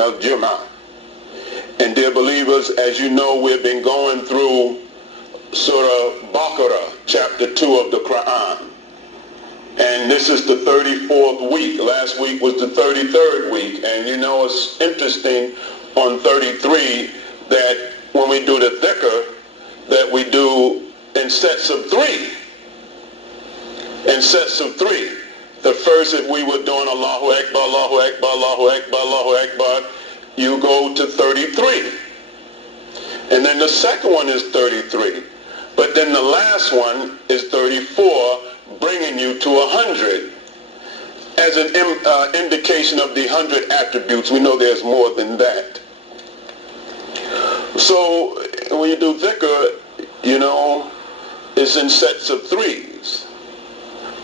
al-Jum'ah. And dear believers, as you know, we've been going through Surah BAQARAH, chapter 2 of the Quran. And this is the 34th week. Last week was the 33rd week. And you know, it's interesting on 33 that when we do the dhikr, that we do in sets of three. In sets of three. The first, if we were doing Allahu Akbar, Allahu Akbar, Allahu Akbar, Allahu Akbar, you go to 33. And then the second one is 33. But then the last one is 34, bringing you to 100 as an indication of the 100 attributes. We know there's more than that. So when you do dhikr, you know, it's in sets of threes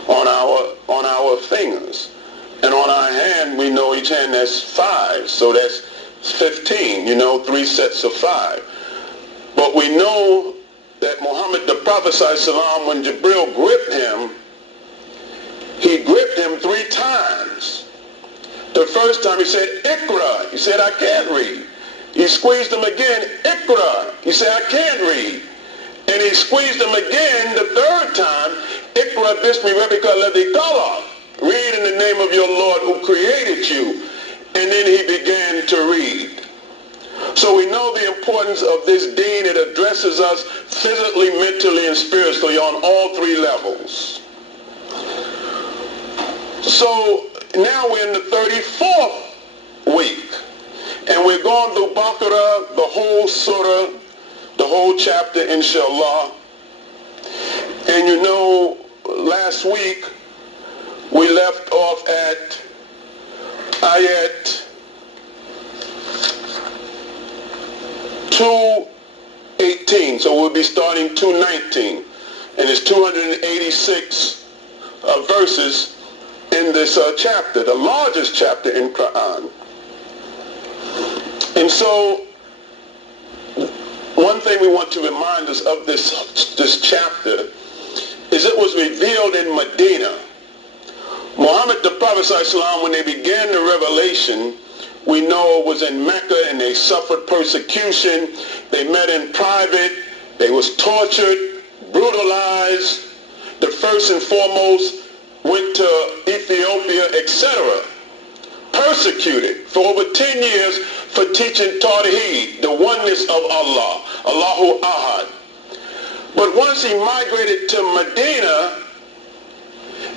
on our fingers. And on our hand, we know each hand has 5, so that's 15, you know, 3 sets of 5. But we know that Muhammad, the Prophet ﷺ, when Jibril gripped him, he gripped him 3 times. The first time he said, Iqra. He said, I can't read. He squeezed him again, Iqra. He said, I can't read. And he squeezed him again the third time, Iqra bismi rabbika alladhi khalaq. Read in the name of your Lord who created you. And then he began to read. So we know the importance of this deen. It addresses us physically, mentally, and spiritually on all 3 levels. So now we're in the 34th week. And we're going through Baqarah, the whole surah, the whole chapter, inshallah. And you know, last week we left off at ayat 2:18, so we'll be starting 2:19, and it's 286 verses in this chapter, the largest chapter in Quran. And so one thing we want to remind us of this chapter is it was revealed in Medina. Muhammad, the Prophet ﷺ, when they began the revelation, we know it was in Mecca, and they suffered persecution. They met in private. They was tortured, brutalized. The first and foremost went to Ethiopia, etc. Persecuted for over 10 years for teaching Tawheed, the oneness of Allah, Allahu Ahad. But once he migrated to Medina,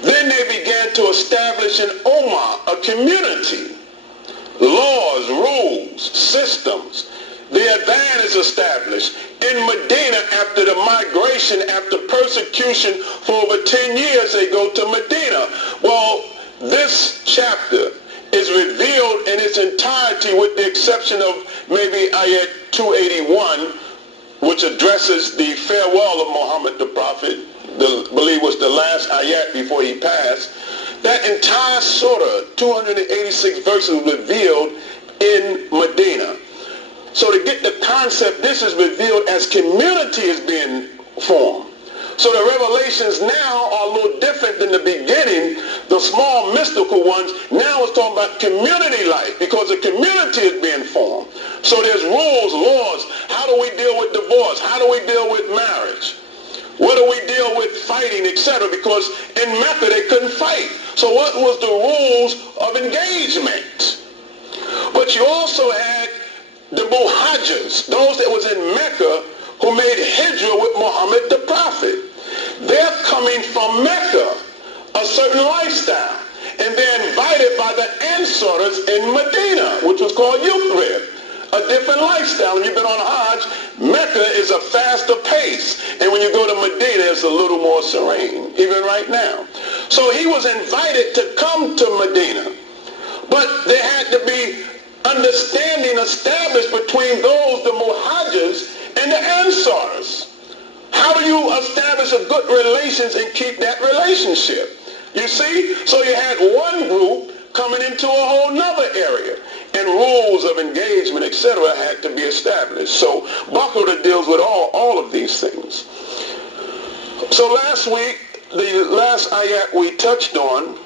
then they began to establish an ummah, a community. Laws, rules, systems. The adhan is established. In Medina, after the migration, after persecution for over 10 years, they go to Medina. Well, this chapter is revealed in its entirety with the exception of maybe ayat 281, which addresses the farewell of Muhammad the Prophet, I believe was the last ayat before he passed. That entire surah, 286 verses, revealed in Medina. So to get the concept, this is revealed as community is being formed. So the revelations now are a little different than the beginning, the small mystical ones. Now it's talking about community life because a community is being formed. So there's rules, laws. How do we deal with divorce? How do we deal with marriage? What do we deal with fighting, etc.? Because in Mecca they couldn't fight. So what was the rules of engagement? But you also had the muhajirs, those that was in Mecca who made hijrah with Muhammad the Prophet. They're coming from Mecca, a certain lifestyle. And they're invited by the Ansarus in Medina, which was called Yathrib, a different lifestyle. When you've been on Hajj, Mecca is a faster pace. And when you go to Medina, it's a little more serene, even right now. So he was invited to come to Medina. But there had to be understanding established between those, the muhajirs, and the Ansars. How do you establish a good relations and keep that relationship? You see? So you had one group coming into a whole nother area, and rules of engagement, etc. had to be established. So Baqarah deals with all of these things. So last week, the last ayat we touched on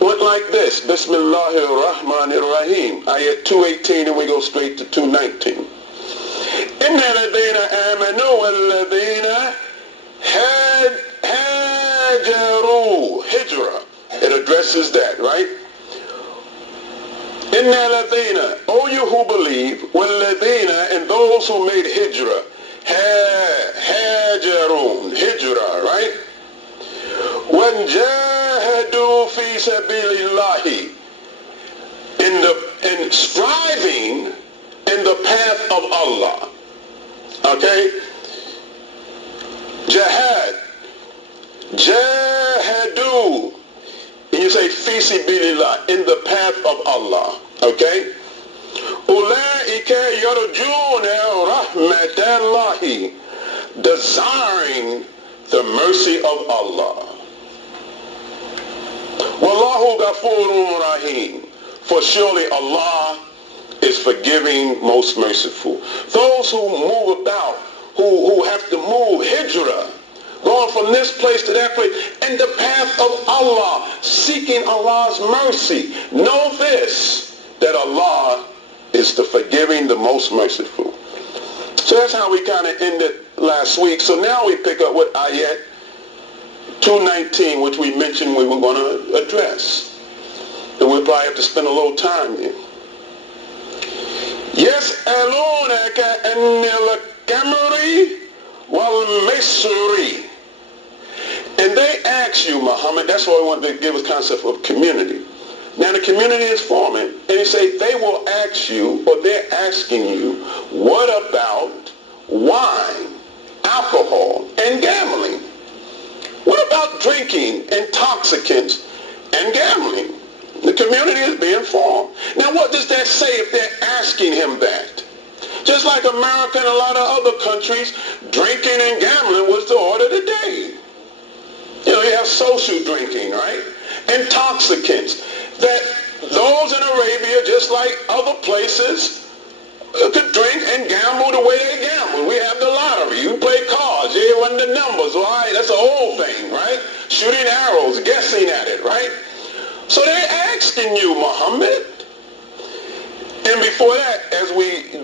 went like this. Bismillahir Rahmanir Rahim. Ayat 218, and we go straight to 219. إِنَّ الَّذِينَ آمَنُوا وَالَّذِينَ هَاجَرُوا. Hijrah. It addresses that, right? إِنَّ الَّذِينَ, O you who believe, وَالَّذِينَ, and those who made hijrah. هاجرون. Hijrah, right? وَجَاهَدُوا فِي سَبِيلِ اللَّهِ. In striving in the path of Allah. Okay? Jihad. Jahadu. And you say fi sabilillah, in the path of Allah. Okay? Ulaika yarjuna rahmatallahi, desiring the mercy of Allah. Wallahu ghafurun rahim. For surely Allah is forgiving, most merciful. Those who move about, who have to move hijrah, going from this place to that place, in the path of Allah, seeking Allah's mercy. Know this, that Allah is the forgiving, the most merciful. So that's how we kind of ended last week. So now we pick up with Ayat 219, which we mentioned we were going to address. And we'll probably have to spend a little time here. يَسْأَلُونَكَ أَنِ الْكَمْرِ وَالْمَيْسُرِ. And they ask you, Muhammad, that's why we want to give us concept of community. Now the community is forming, and they say they will ask you, or they're asking you, what about wine, alcohol, and gambling? What about drinking, intoxicants, and gambling? The community is being formed. Now what does that say if they're asking him that? Just like America and a lot of other countries, drinking and gambling was the order of the day. You know, you have social drinking, right? Intoxicants. That those in Arabia, just like other places, could drink and gamble the way they gamble. We have the lottery. You play cards. You run the numbers. All right, that's an old thing, right? Shooting arrows, guessing at it, right? So they're asking you, Muhammad. And before that,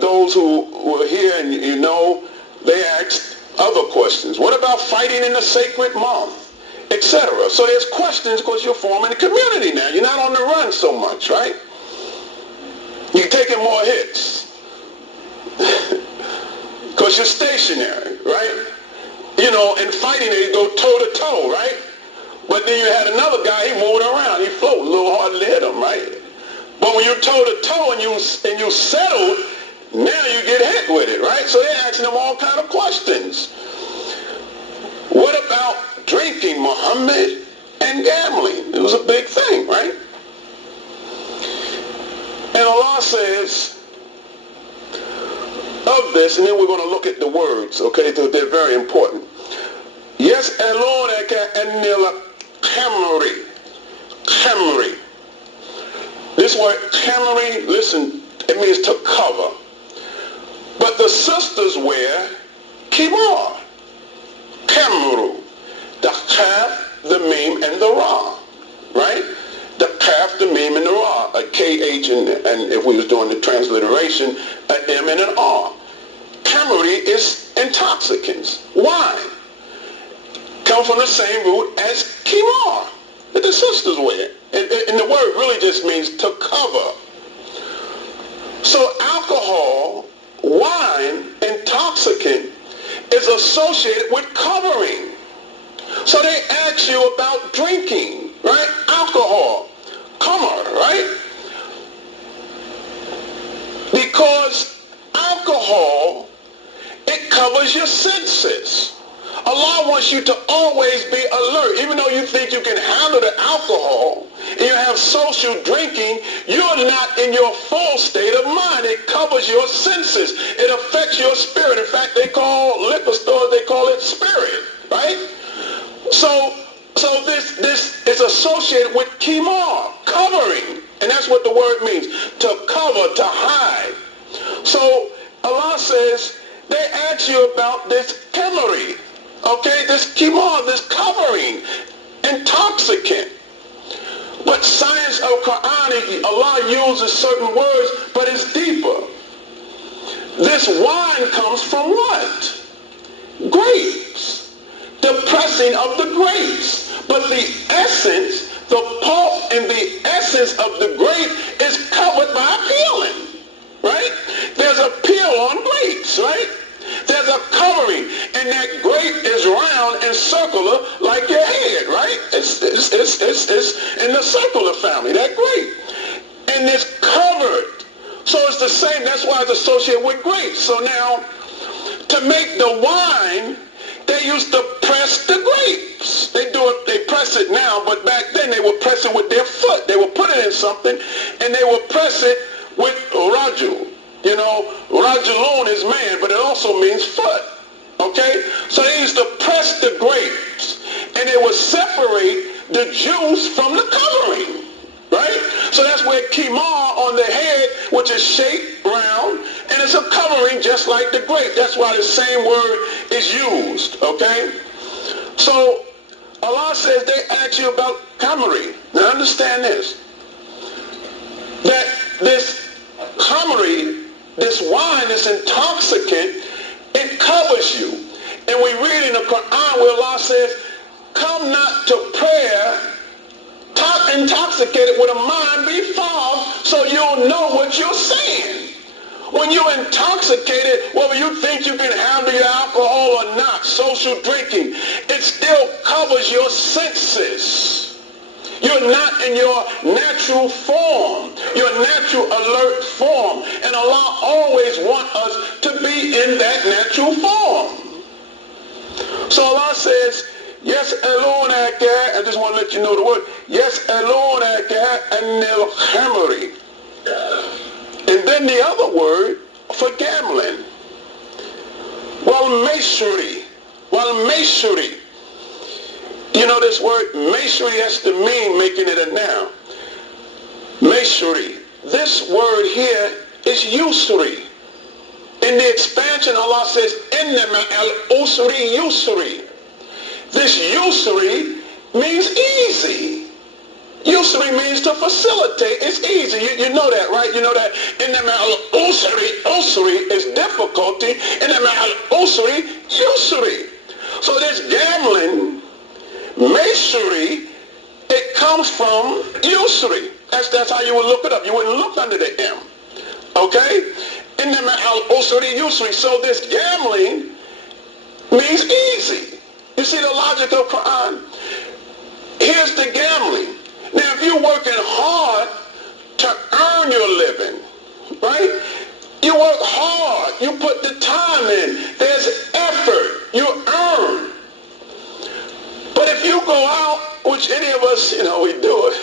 those who were here and you know, they asked other questions. What about fighting in the sacred month, etc.? So there's questions because you're forming a community now. You're not on the run so much, right? You're taking more hits because you're stationary, right? You know, in fighting they go toe to toe, right? But then you had another guy, he moved around, he floated a little harder to hit him, right? But when you're toe to toe and you settled, now you get hit with it, right? So they're asking them all kind of questions. What about drinking, Muhammad, and gambling? It was a big thing, right? And Allah says of this, and then we're going to look at the words, okay? So they're very important. Yes, Elonaka anil khamri. Khamri. This word khamri, listen, it means to cover. But the sisters wear kimar. Khamru. The kaf, the mim, and the ra. Right? The kaf, the mim, and the ra. A KH, and if we was doing the transliteration, an M and an R. Khamri is intoxicants. Wine. Come from the same root as kimar that the sisters wear. And the word really just means to cover. So alcohol, wine, intoxicant is associated with covering. So they ask you about drinking, right? Alcohol, kamar, right? Because alcohol, it covers your senses. Allah wants you to always be alert. Even though you think you can handle the alcohol and you have social drinking, you're not in your full state of mind. It covers your senses. It affects your spirit. In fact, they call liquor stores, they call it spirit, right? So this is associated with kimar, covering. And that's what the word means, to cover, to hide. So Allah says, they ask you about this kamari. Okay, this kimar, this covering, intoxicant. But science of Qur'an, Allah uses certain words, but it's deeper. This wine comes from what? Grapes. The pressing of the grapes. But the essence, the pulp and the essence of the grape is covered by a peeling. Right? There's a peel on grapes, right? There's a covering, and that grape is round and circular like your head, right? It's in the circular family, that grape. And it's covered. So it's the same, that's why it's associated with grapes. So now, to make the wine, they used to press the grapes. They press it now, but back then they would press it with their foot. They would put it in something, and they would press it with rajul. You know, rajulun is man, but it also means foot. Okay? So they used to press the grapes, and they would separate the juice from the covering. Right? So that's where kimar on the head, which is shaped round, and it's a covering just like the grape. That's why the same word is used. Okay? So Allah says they ask you about khamri. Now understand this. That this khamri, this wine, this intoxicant, it covers you. And we read in the Quran where Allah says, come not to prayer intoxicated with a mind be fogged, so you'll know what you're saying. When you're intoxicated, whether you think you can handle your alcohol or not, social drinking, it still covers your senses. You're not in your natural form, your natural alert form. And Allah always wants us to be in that natural form. So Allah says, yes, I just want to let you know the word. Yes, anil khamri. And then the other word for gambling. Wal maishuri. You know this word maishuri has to mean making it a noun. Maishuri. This word here is usuri. In the expansion, Allah says, innama al-usri yusri. This usuri means easy. Usuri means to facilitate. It's easy. You know that, right? You know that innama al-usri is difficulty. Innama al-usri yusri. So this gambling, maishuri, it comes from usuri. That's how you would look it up. You wouldn't look under the M. Okay? Innama al-usri yusri. So this gambling means easy. You see the logic of Quran? Here's the gambling. Now, if you're working hard to earn your living, right? You work hard. You put the time in. There's effort. You earn. But if you go out, which any of us, we do it,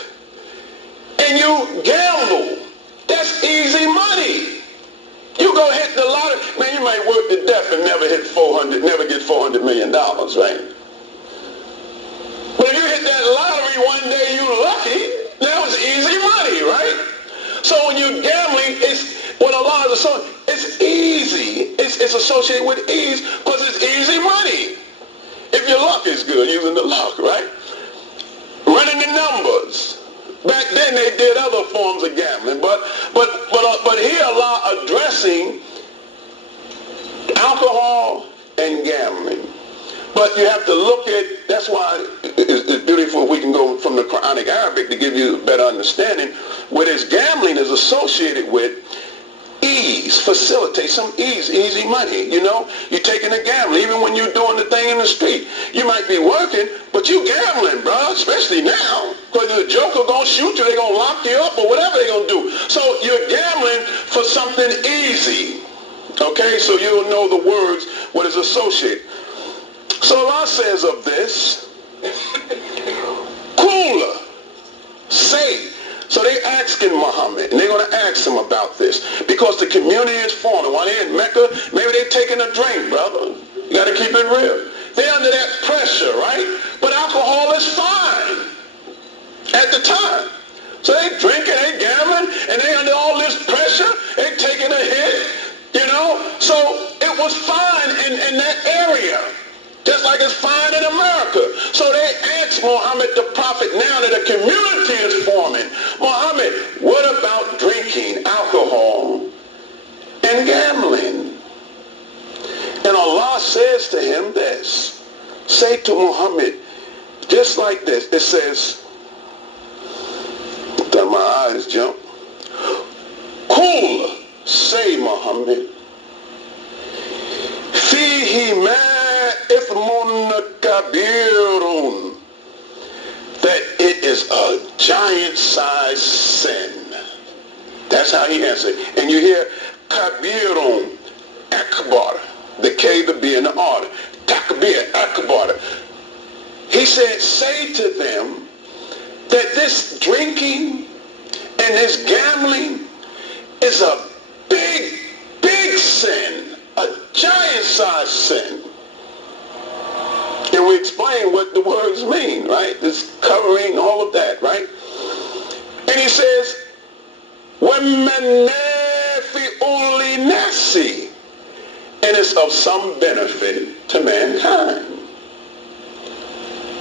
and you gamble, that's easy money. You go hit the lottery. Man, you might work to death and never get $400 million, right? But if you hit that lottery one day, you lucky, that was easy money, right? So when you're gambling, it's what Allah is associated. It's easy. It's associated with ease because it's easy money. If your luck is good, using the luck, right? Running the numbers. Back then they did other forms of gambling, but here Allah addressing alcohol and gambling. But you have to look at, that's why it's beautiful we can go from the Quranic Arabic to give you a better understanding, where this gambling is associated with ease, facilitate some ease, easy money, You're taking a gamble, even when you're doing the thing in the street. You might be working, but you gambling, bro, especially now. Because the joker gonna shoot you, they gonna lock you up or whatever they gonna do. So you're gambling for something easy. Okay, so you'll know the words, what is associated. So Allah says of this, cooler, say. So they asking Muhammad, and they're going to ask him about this, because the community is forming. While they're in Mecca, maybe they're taking a drink, brother. You got to keep it real. They're under that pressure, right? But alcohol is fine at the time. So they drinking, they gambling, and they under all this pressure, they taking a hit, So it was fine in that area. Just like it's fine in America. So they asked Muhammad Muhammad the prophet now that a community is forming. Muhammad, what about drinking alcohol and gambling? And Allah says to him this. Say to Muhammad, just like this. It says, that my eyes jump. Cool, say Muhammad. Fihi ma ithmun kabirun. That it is a giant-sized sin. That's how he answered. And you hear kabirun, akbar. The K, the B, and the R. Takbir, akbar. He said, say to them that this drinking and this gambling is a big, big sin. A giant-sized sin. And we explain what the words mean, right? This covering, all of that, right? And he says, وَمَنَافِعُ لِلنَّاسِ, and it's of some benefit to mankind.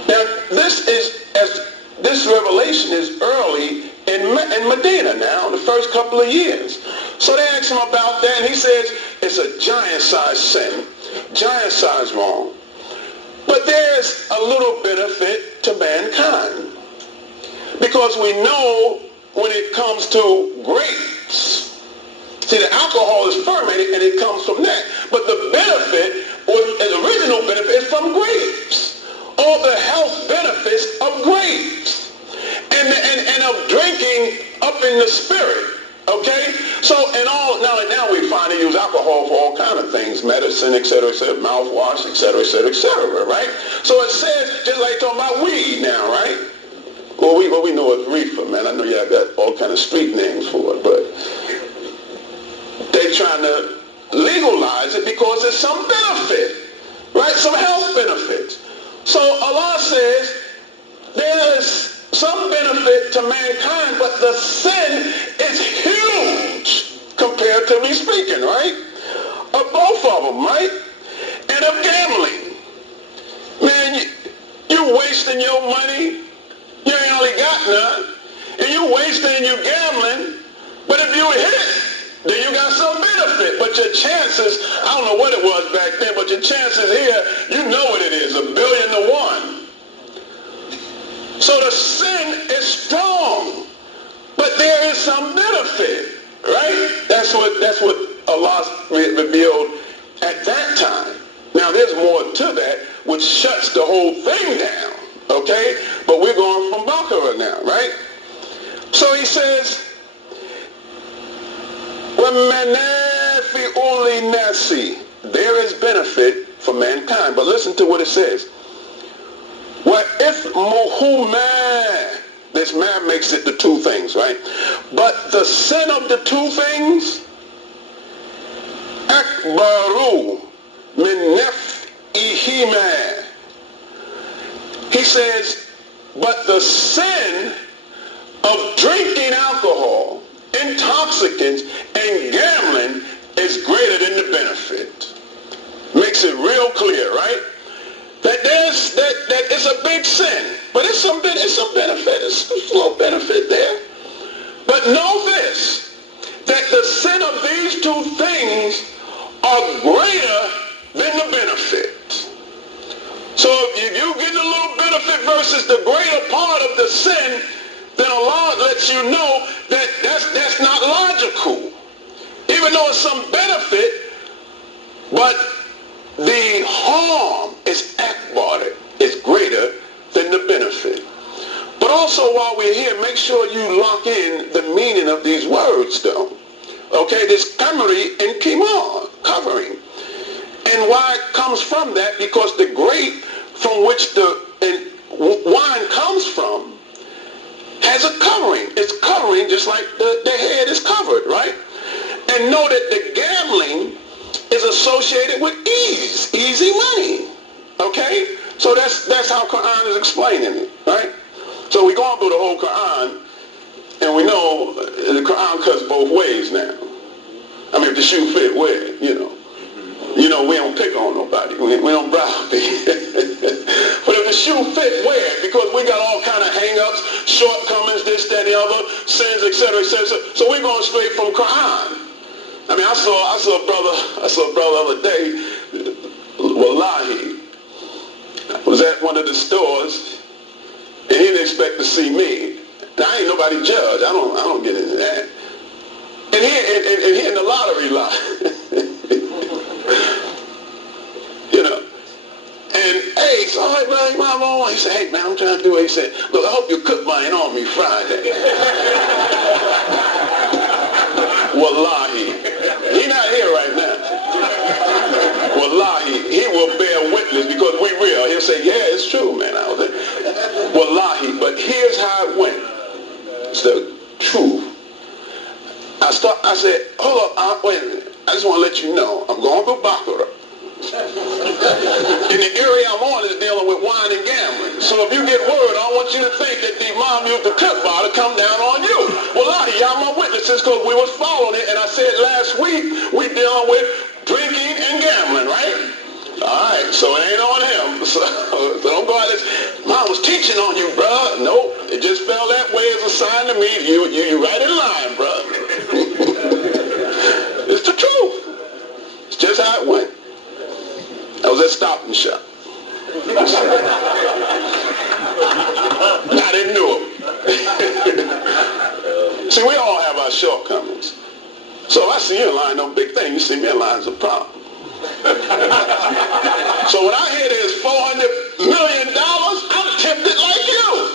Now, this revelation is early in Medina now, the first couple of years. So they asked him about that, and he says, it's a giant-sized sin, giant-sized wrong. But there's a little benefit to mankind. Because we know when it comes to grapes, see, the alcohol is fermented and it comes from that. But the benefit, or the original benefit, is from grapes. All the health benefits of grapes. And of drinking up in the spirit. Okay? So, now we find they use alcohol for all kind of things. Medicine, etc., mouthwash, etc., right? So it says, just like talking about weed now, right? Well, we know it's reefer, man. I know y'all got all kind of street names for it, but they trying to legalize it because there's some benefit, right? Some health benefits. So Allah says there is some benefit to mankind, but the sin is huge comparatively speaking, right? Of both of them, right? And of gambling. Man, you wasting your money. You ain't only got none. And you wasting and you gambling. But if you hit, then you got some benefit. But your chances, I don't know what it was back then, but your chances here, you know what it is, 1 billion to 1. So the sin is strong, but there is some benefit, right? That's what Allah revealed at that time. Now there's more to that, which shuts the whole thing down, okay? But we're going from BAQARAH now, right? So he says, وَمَنَافِعُ لِلنَّاسِ, there is benefit for mankind. But listen to what it says. وَإِثْمُهُ مَا, this man makes it the two things, right? But the sin of the two things, أَكْبَرُ مِنْ نَفْئِهِمَا. He says, but the sin of drinking alcohol, intoxicants, and gambling is greater than the benefit. Makes it real clear, right? That it's a big sin, but it's some benefit. It's a little benefit there. But know this, that the sin of these two things are greater than the benefit. So if you get a little benefit versus the greater part of the sin, then Allah lets you know that that's not logical. Even though it's some benefit, but the harm is akbar, is greater than the benefit. But also while we're here, make sure you lock in the meaning of these words though. Okay, this kamari and kimar, covering. And why it comes from that, because the grape from which the wine comes from has a covering. It's covering just like the head is covered, right? And know that the gambling is associated with ease, easy money. Okay? So that's how Quran is explaining it, right? So we're going through the whole Quran, and we know the Quran cuts both ways now. I mean, if the shoe fit, wear it, you know. You know, we don't pick on nobody. We don't browbeat. But if the shoe fit, wear it, because we got all kind of hang-ups, shortcomings, this, that, and the other, sins, etc., etc. So we're going straight from Quran. I mean, I saw a brother the other day, wallahi, was at one of the stores, and he didn't expect to see me. Now, I ain't nobody judge. I don't get into that. And he in the lottery line. You know. And hey, so all right, brother, he said, hey man, I'm trying to do it. He said, look, I hope you cook mine on me Friday. Wallahi. He not here right now. Wallahi, he will bear witness because we real. He'll say, yeah, it's true, man. I was there. Wallahi, but here's how it went. It's the truth. I said, hold up, wait a minute. I just want to let you know, I'm going through BAQARAH. And the area I'm on is dealing with wine and gambling. So if you get word, I don't want you to think that the mom used the cook bar to come down on you. Wallahi, y'all my witnesses because we was following it. And I said last week, we dealing with drinking and gambling, right? All right, so it ain't on him. So don't go out there. Mom was teaching on you, bro. Nope, it just fell that way as a sign to me. You right in line, bro. It's the truth. It's just how it went. I was at Stop and Shop. I didn't know it. See, we all have our shortcomings. So if I see you in line, no big thing. You see me in line, it's a problem. So when I hear there's $400 million, I'm tempted like you.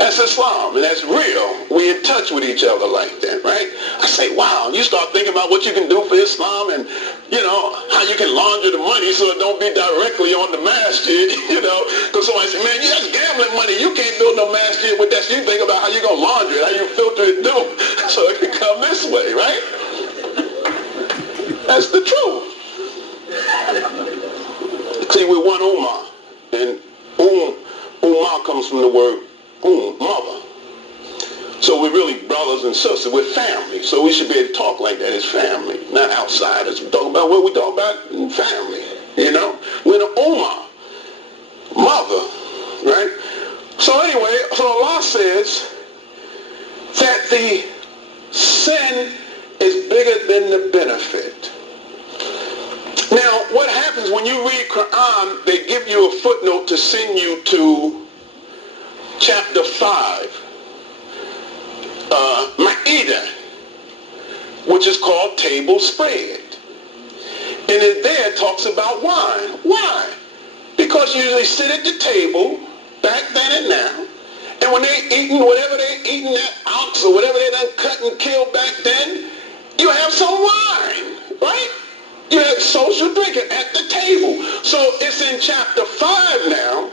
That's Islam, and that's real. We in touch with each other like that, right? I say, wow, you start thinking about what you can do for Islam and, you know, how you can launder the money so it don't be directly on the masjid, you know. Because somebody say, man, that's gambling money. You can't build no masjid with that. So you think about how you going to launder it, how you filter it through so it can come this way, right? That's the truth. See, we're one ummah, and ummah comes from the word mother. So we're really brothers and sisters. We're family. So we should be able to talk like that as family, not outsiders. We talk about what we talk about in family. You know, we're the ummah, mother, right? So anyway, so Allah says that the sin is bigger than the benefit. Now, what happens when you read Quran, they give you a footnote to send you to chapter 5, Ma'idah, which is called table spread. And it there talks about wine. Why? Because you usually sit at the table, back then and now, and when they eating whatever they eating, that ox or whatever they done cut and killed back then, you have some wine, right? You have social drinking at the table. So it's in chapter 5 now.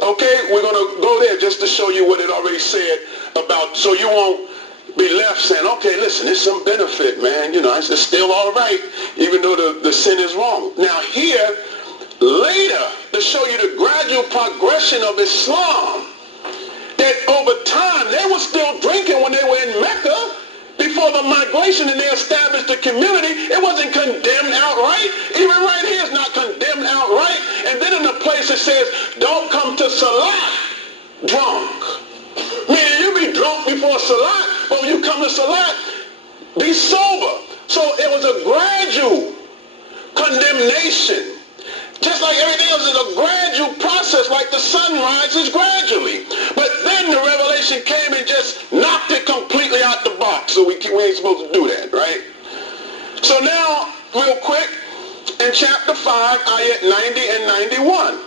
Okay, we're going to go there just to show you what it already said about, so you won't be left saying, okay, listen, there's some benefit, man. You know, it's still all right, even though the sin is wrong. Now here, later, to show you the gradual progression of Islam, that over time, they were still drinking when they were in Mecca. Before the migration and they established the community, it wasn't condemned outright. Even right here, it's not condemned outright. And then in the place it says, don't come to Salah drunk. Meaning you be drunk before Salah, but when you come to Salah, be sober. So it was a gradual condemnation. Just like everything else is a gradual process, like the sun rises gradually. But then the revelation came and just knocked it completely out the box. So we ain't supposed to do that, right? So now, real quick, in chapter 5, ayat 90 and 91.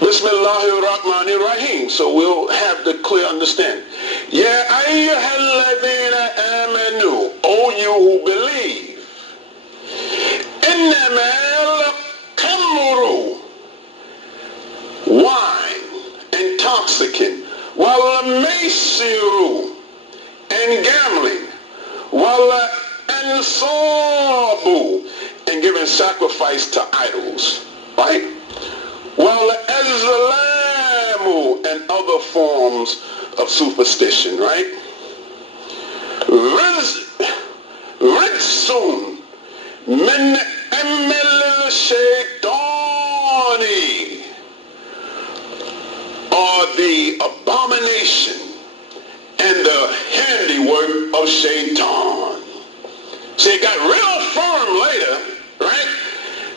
Bismillahirrahmanirrahim. So we'll have the clear understanding. Ya ayyuhalladhina amanu, O you who believe. إنما الخمر, wine, intoxicant, والميسر, and gambling, والأنصاب, and giving sacrifice to idols, right? والأزلام, and other forms of superstition, right? Rizsun, min amil shaitani, or the abomination and the handiwork of Shaitan. See, it got real firm later, right?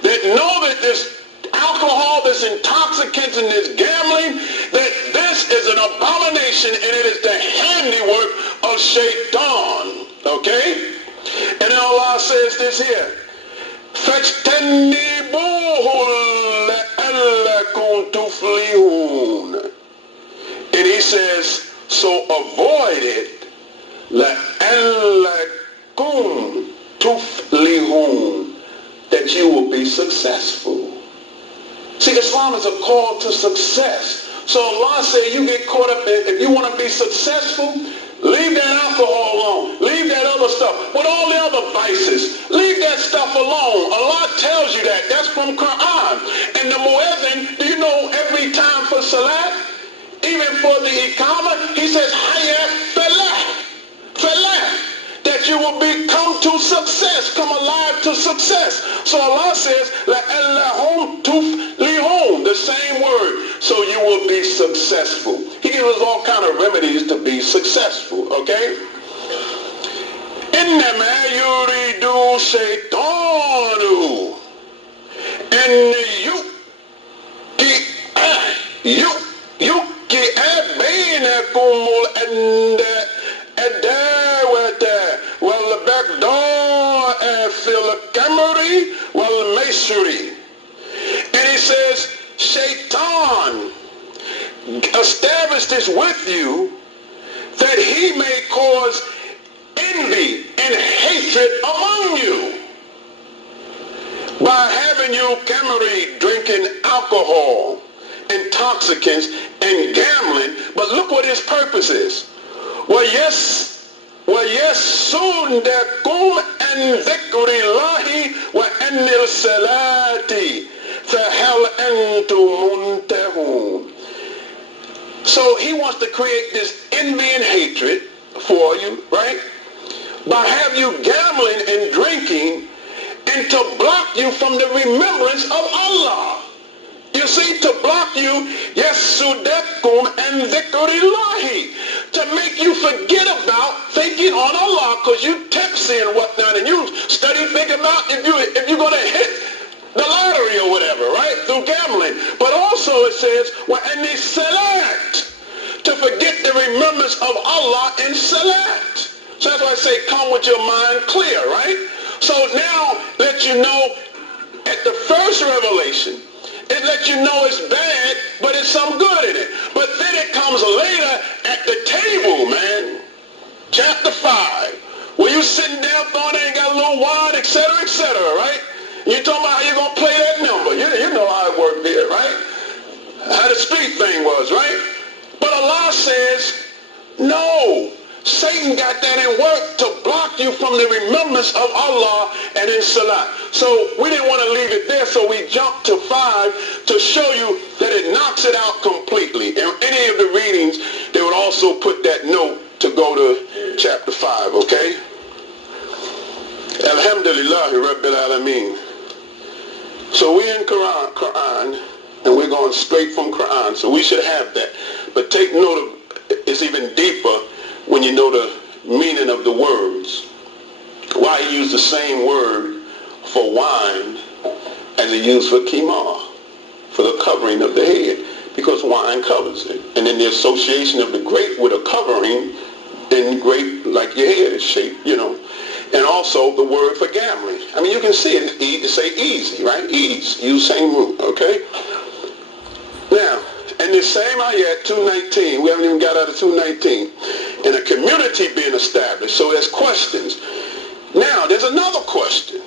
That know that this alcohol, this intoxicants, and this gambling, that this is an abomination and it is the handiwork of Shaitan. Okay? And then Allah says this here. فَاجْتَنِّبُوهُ لَعَلَّكُمْ تُفْلِحُونَ. And he says, so avoid it, لَعَلَّكُمْ تُفْلِحُونَ, that you will be successful. See, Islam is a call to success. So Allah said you get caught up in, if you want to be successful, leave that alcohol alone. Leave that other stuff. With all the other vices, leave that stuff alone. Allah tells you that. That's from Quran. And the muezzin, do you know every time for salat, even for the iqamah, he says, hayat falah, falah, that you will come to success, come alive to success. So Allah says, la'allahum tuflihun, the same word, so you will be successful. He gives us all kind of remedies to be successful, okay? إِنَّمَا يُرِيدُ شَيْطَانُ أَنْ يُوقِعَ بَيْنَكُمُ الْعَدَاوَةَ وَالْبَغْضَاءَ فِي الْخَمْرِ وَالْمَيْسِرِ. And he says, Shaitan established this with you that he may cause envy and hatred among you by having you drinking alcohol, intoxicants, and gambling. But look what his purpose is. وَيَسُّونَكُمْ عَنْ ذِكْرِ اللَّهِ وَعَنِ الصَّلَاةِ فَهَلْ أَنْتُمْ مُنْتَهُونَ. So he wants to create this envy and hatred for you, right? By have you gambling and drinking, and to block you from the remembrance of Allah. You see, to block you, yasudakum and dhikrillahi, to make you forget about thinking on Allah, because you tipsy and whatnot, and you study thinking about if you're going to hit the lottery or whatever, right, through gambling. But also it says, وَأَنِ الصَّلَاةِ, to forget the remembrance of Allah in salat. So that's why I say come with your mind clear, right? So now let you know at the first revelation, it lets you know it's bad, but it's some good in it. But then it comes later at the table, man. Chapter 5, where you sitting down throwing in, got a little wine, etc., right? You talking about how you going to play that number. You know how it worked there, right? How the street thing was, right? But Allah says, no. Satan got that in work to block you from the remembrance of Allah and in salat. So we didn't want to leave it there, so we jumped to 5 to show you that it knocks it out completely. In any of the readings, they would also put that note to go to chapter 5, okay? Alhamdulillahi Rabbil Alameen. So we're in Quran, and we're going straight from Quran, so we should have that. But take note of, it's even deeper when you know the meaning of the words. Why he used the same word for wine as he used for kimar, for the covering of the head, because wine covers it. And then the association of the grape with a covering in grape, like your head is shaped, you know. And also the word for gambling. I mean, you can see it. It say easy, right? Ease. Use same root, okay? Now, in this same ayat, 219, we haven't even got out of 219, and a community being established. So there's questions. Now, there's another question.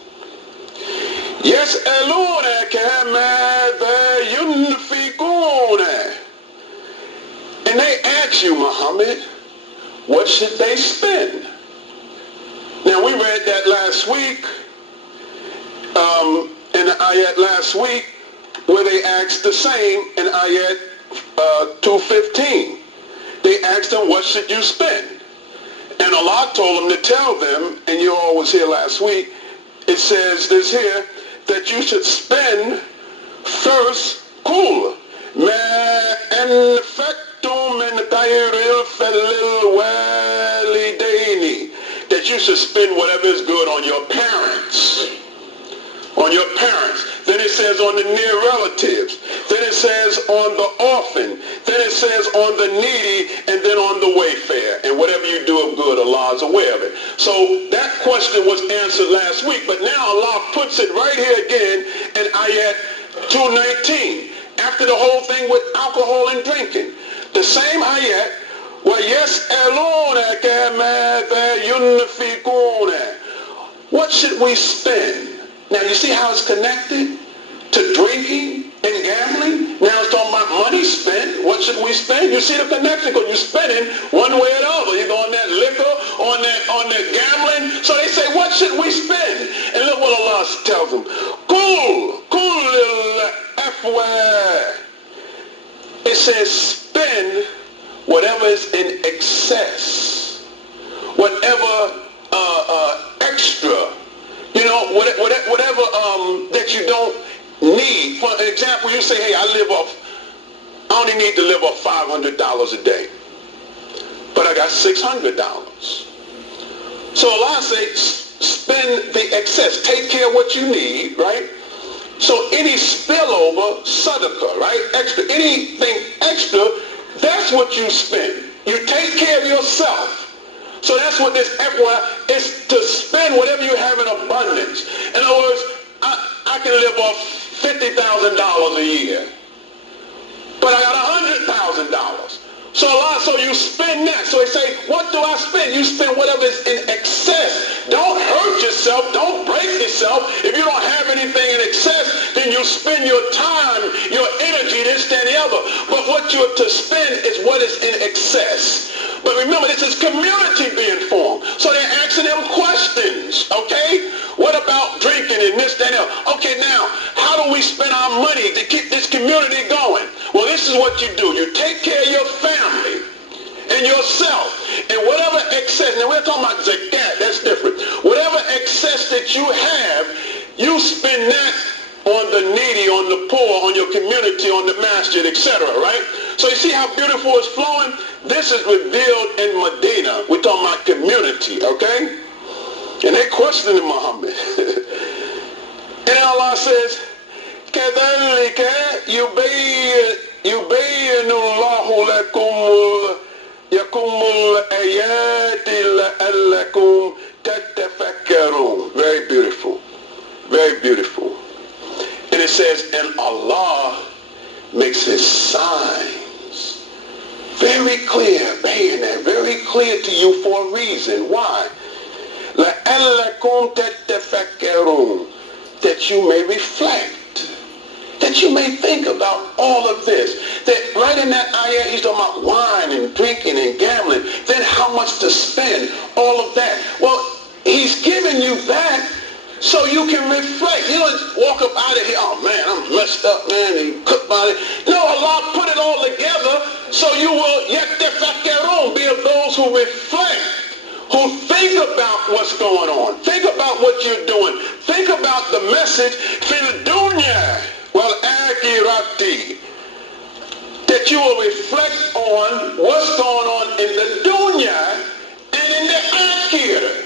يَسْأَلُونَكَ مَاذَا يُنْفِقُونَ. And they ask you, Muhammad, what should they spend? Now, we read that last week, in the ayat last week, where they asked the same in ayat 2:15. They asked them, what should you spend? And Allah told them to tell them, and you all was here last week, it says this here, that you should spend first cool. ما أنفقتم من خير فللوالدين. That you should spend whatever is good on your parents. On your parents. Then it says on the near relatives. Then it says on the orphan. Then it says on the needy, and then on the wayfarer. And whatever you do of good, Allah is aware of it. So that question was answered last week, but now Allah puts it right here again in ayat 219. After the whole thing with alcohol and drinking. The same ayat, وَيَسْأَلُونَكَ مَاذَا يُنْفِقُونَ. What should we spend? Now you see how it's connected to drinking and gambling? Now it's talking about money spent. What should we spend? You see the connection, because you're spending one way or the other. Either on that liquor, on that gambling. So they say, what should we spend? And look what Allah tells them. Kul afwa. It says spend whatever is in excess. Whatever extra. You know, whatever that you don't need. For example, you say, hey, I only need to live off $500 a day. But I got $600. So Allah says, spend the excess. Take care of what you need, right? So any spillover, sadaqah, right? Extra, anything extra, that's what you spend. You take care of yourself. So that's what this FY is, to spend whatever you have in abundance. In other words, I can live off $50,000 a year, but I got $100,000. So Allah, so you spend that. So they say, what do I spend? You spend whatever is in excess. Don't hurt yourself. Don't break yourself. If you don't have anything in excess, then you spend your time, your energy, this, that, and the other. But what you're to spend is what is in excess. But remember, this is community being formed. So they're asking them questions, okay? What about drinking and this, that, and the other? Okay, now, how do we spend our money to keep this community going? Well, this is what you do. You take care of your family and yourself. And whatever excess, now we're talking about zakat, that's different. Whatever excess that you have, you spend that on the needy, on the poor, on your community, on the masjid, etc., right? So you see how beautiful it's flowing? This is revealed in Medina. We're talking about community, okay? And they questioning Muhammad. And Allah says, كَذَلِكَ يُبَيِّنُ اللَّهُ لَكُمُ الْآيَاتِ لَعَلَّكُمْ تَتَفَكَّرُونَ. Very beautiful. Very beautiful. And it says, and Allah makes his signs very clear, very clear to you for a reason. Why? لَعَلَّكُمْ تَتَفَكَّرُونَ. That you may reflect, that you may think about all of this. That right in that ayah, he's talking about wine and drinking and gambling. Then how much to spend, all of that. Well, he's giving you that so you can reflect. You don't walk up out of here, oh man, I'm messed up, man, and cook about it. No, Allah put it all together so you will yatafakkarun, be of those who reflect, who think about what's going on. Think about what you're doing. Think about the message, fil dunya wal akhirati, that you will reflect on what's going on in the dunya and in the akhirah.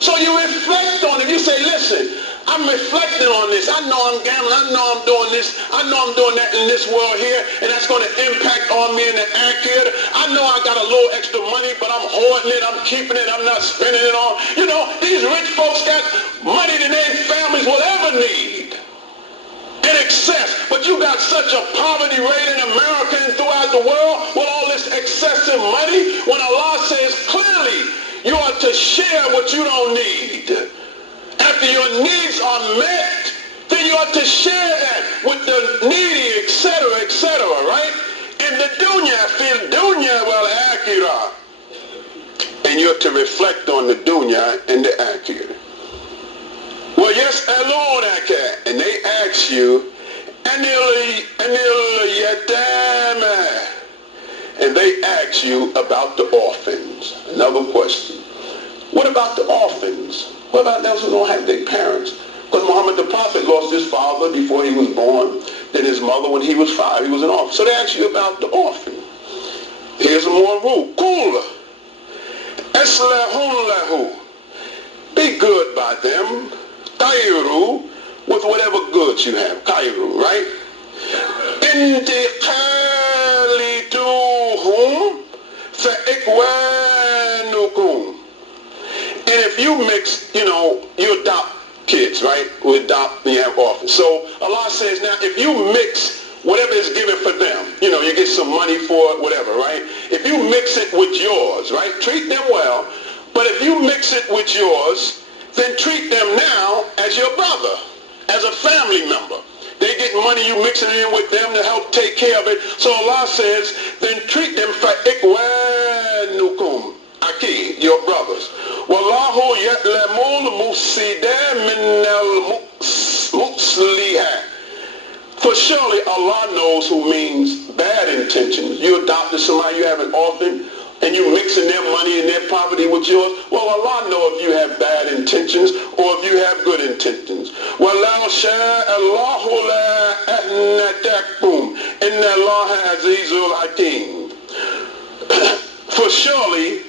So you reflect on it. You say, listen, I'm reflecting on this. I know I'm gambling. I know I'm doing this. I know I'm doing that in this world here, and that's going to impact on me in the akhirah. I know I got a little extra money, but I'm hoarding it. I'm keeping it. I'm not spending it on. You know, these rich folks got money that their families will ever need in excess. But you got such a poverty rate in America and throughout the world with all this excessive money, when Allah says clearly you are to share what you don't need. After your needs are met, then you are to share that with the needy, etc., right? In the dunya, fil dunya wal akhirah. And you're to reflect on the dunya and the akhirah. Well, yes, alunaka, and they ask you, anil yatama, and they ask you about the orphans. Another question. What about the orphans? What about those who don't have their parents? Because Muhammad the Prophet lost his father before he was born, then his mother when he was 5, he was an orphan. So they ask you about the orphan. Here's a more rule. Qul Eslahun lahu. Be good by them. Khayru, with whatever goods you have. Khayru, right? Intiqaliduhum fa-ikwanukum. And if you mix, you adopt kids, right? We adopt, you have orphans. So Allah says, now if you mix whatever is given for them, you get some money for it, whatever, right? If you mix it with yours, right? Treat them well. But if you mix it with yours, then treat them now as your brother, as a family member. They get money, you mixing it in with them to help take care of it. So Allah says, then treat them for ikwanukum, aki, your brothers. Wallahu ya'lamul mufsida minal musliha. For surely Allah knows who means bad intentions. You adopted somebody, you have an orphan, and you mixing their money and their poverty with yours. Well, Allah knows if you have bad intentions or if you have good intentions. وَلَوْ شَاءَ اللَّهُ لَأَهْنَتَكُمْ إِنَّ اللَّهَ عَزِيزٌ حَكِيمٌ. For surely,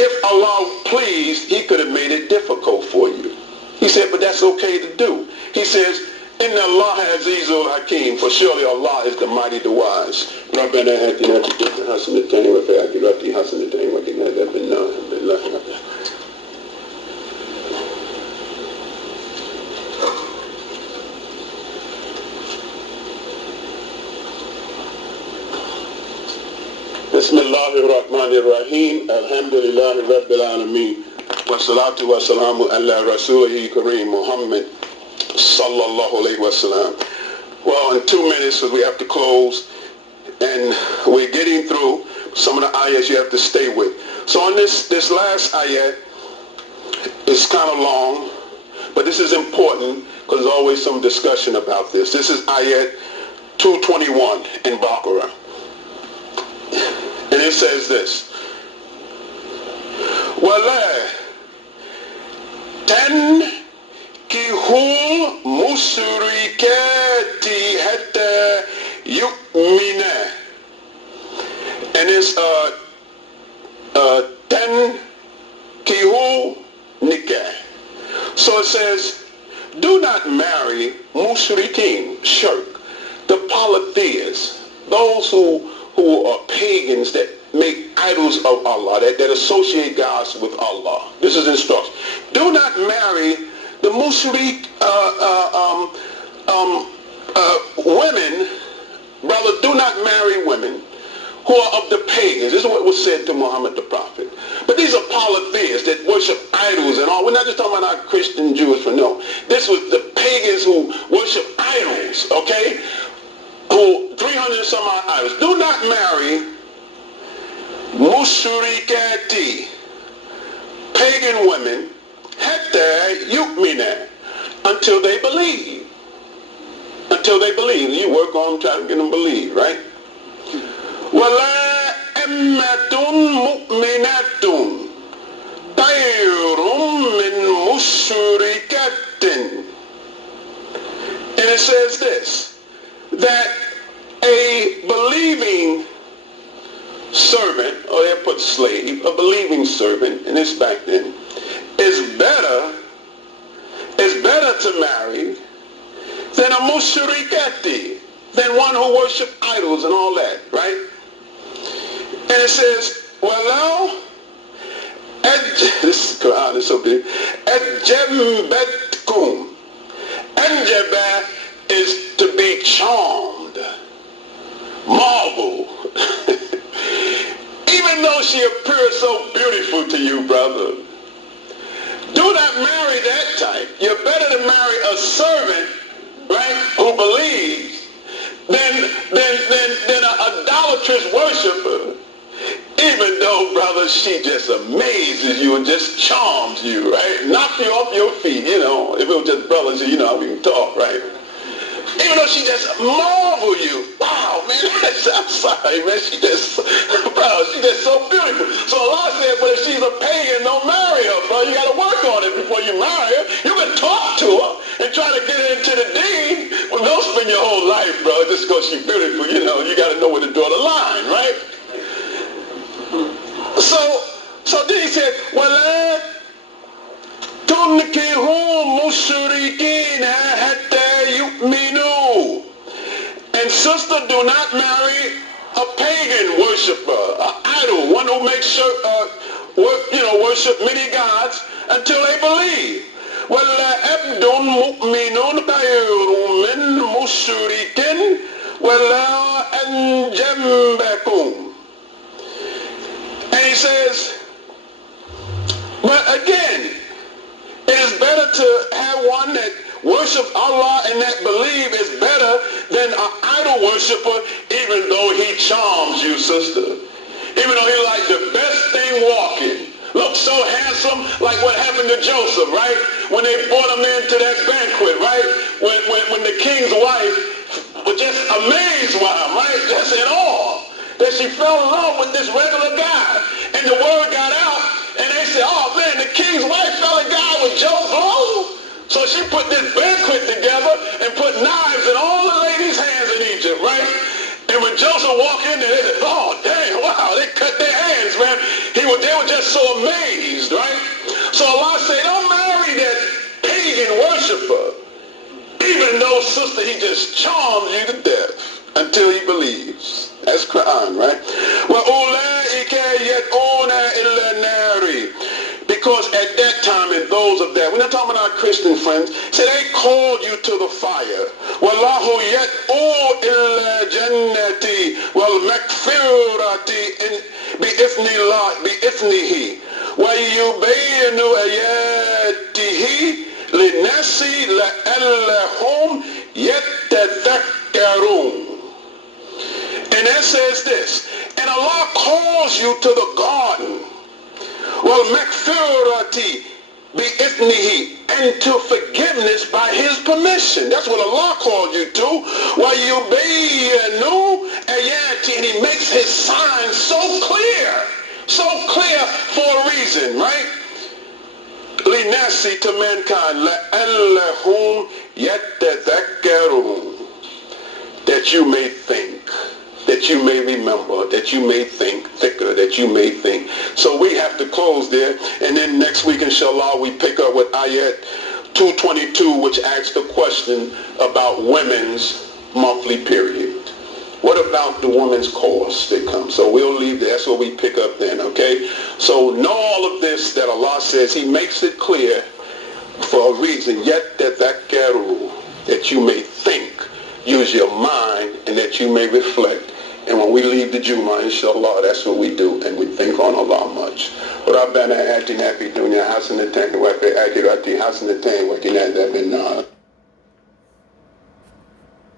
if Allah pleased, he could have made it difficult for you. He said, but that's okay to do. He says, Inna Allah Azizul Hakim, for surely Allah is the mighty, the wise. رَبَّنَا آتِنَا فِي الدُّنْيَا حَسَنَةً وَفِي الْآخِرَةِ حَسَنَةً وَقِنَا عَذَابَ النَّارِ. Bismillahir Rahmanir Rahim. Alhamdulillahi Rabbil Alameen. Wassalatu wassalamu ala Rasulihi Kareem Muhammad sallallahu alayhi wasallam. Well, in 2 minutes we have to close, and we're getting through some of the ayahs you have to stay with. So on this last ayat is kind of long, but this is important because there's always some discussion about this. This is ayat 221 in BAQARAH. And it says this. وَلَا تَنْكِحُوا الْمُشْرِكَاتِ حَتَّى يُؤْمِنَا. And it's تَنْكِحُوا nikah. So it says, do not marry mushrikeen, shirk, the polytheists, those who are pagans that make idols of Allah, that associate gods with Allah. This is instruction. Do not marry the mushrik women, brother, do not marry women who are of the pagans. This is what was said to Muhammad the Prophet. But these are polytheists that worship idols and all. We're not just talking about our Christian Jewish, no. This was the pagans who worship idols, okay? Who 300 some odd idols. Do not marry mushrikati, pagan women, hatta yu'mina, until they believe. Until they believe. You work on trying to get them to believe, right? وَلَا أَمَّةٌ مُؤْمِنَةٌ خَيْرٌ مِّن مُشْرِكَةٍ. And it says this, that a believing servant, or they put slave, a believing servant, and it's back then, is better to marry than a mushrikati, than one who worship idols and all that, right? And it says, well, this Quran is so big. Ajabetkum. Anjaba is to be charmed, marvel. Even though she appears so beautiful to you, brother, do not marry that type. You're better to marry a servant, right, who believes than an idolatrous worshiper. Even though, brother, she just amazes you and just charms you, right? Knock you off your feet, If it was just brothers, how we can talk, right? Even though she just marvel you. Wow, man, I'm sorry, man. She just so beautiful. So Allah said, but if she's a pagan, don't marry her, bro. You got to work on it before you marry So then he said, وَلَا تُنْكِحُوا مُشْرِكِينَ حَتَّى يُؤْمِنُوا. And sister, do not marry a pagan worshiper, an idol, one who makes worship many gods until they believe. وَلَا عَبْدٌ مُؤْمِنٌ خَيْرٌ مِّن مُشْرِكٍ وَلَا أَنْجَمَّكُمْ. And he says, but again, it is better to have one that worships Allah and that believe is better than an idol worshiper, even though he charms you, sister. Even though he like the best thing walking. Looks so handsome, like what happened to Joseph, right? When they brought him into that banquet, right? When the king's wife was just amazed by him, right? Just in awe. That she fell in love with this regular guy. And the word got out, and they said, oh man, the king's wife fell in God with Joe Blow. So she put this banquet together and put knives in all the ladies' hands in Egypt, right? And when Joseph walked in there, they said, oh damn, wow, they cut their hands, man. They were just so amazed, right? So Allah said, don't marry that pagan worshiper, even though, sister, he just charms you to death until he believes. That's Quran, right? وَأُولَٰئِكَ يَدْعُونَ إِلَّا النَّارِ. Because at that time, and those of that, we're not talking about our Christian friends, so they called you to the fire. وَاللَّهُ يَدْعُو إِلَّا جَنَّةِ وَالْمَغْفِرَةِ بِإِذْنِهِ وَيُبَيِّنُ آيَاتِهِ لِلنَّاسِ لَعَلَّهُمْ يَتَذَكَّرُونَ. And that says this, and Allah calls you to the garden, وَالْمَغْفِرَةِ بِإِذْنِهِ, and to forgiveness by his permission. That's what Allah called you to. وَيُبَيِّنُ آيَاتِهِ, and he makes his signs so clear for a reason, right? لِنَاسِ, to mankind, لَعَلَّهُمْ يَتَذَكَّرُونَ, that you may think, that you may remember, that you may think thicker, that you may think. So we have to close there, and then next week, inshallah, we pick up with ayat 222, which asks the question about women's monthly period. What about the women's course that comes? So we'll leave there. That's what we pick up then, okay? So know all of this that Allah says, he makes it clear for a reason, yet that you may think, use your mind, and that you may reflect. And when we leave the Jummah, inshallah, that's what we do, and we think on Allah much. رَبَّنَا آتِنَا فِي الدُّنْيَا حَسَنَةً وَفِي الْآخِرَةِ حَسَنَةً وَقِنَا عَذَابَ النَّارِ.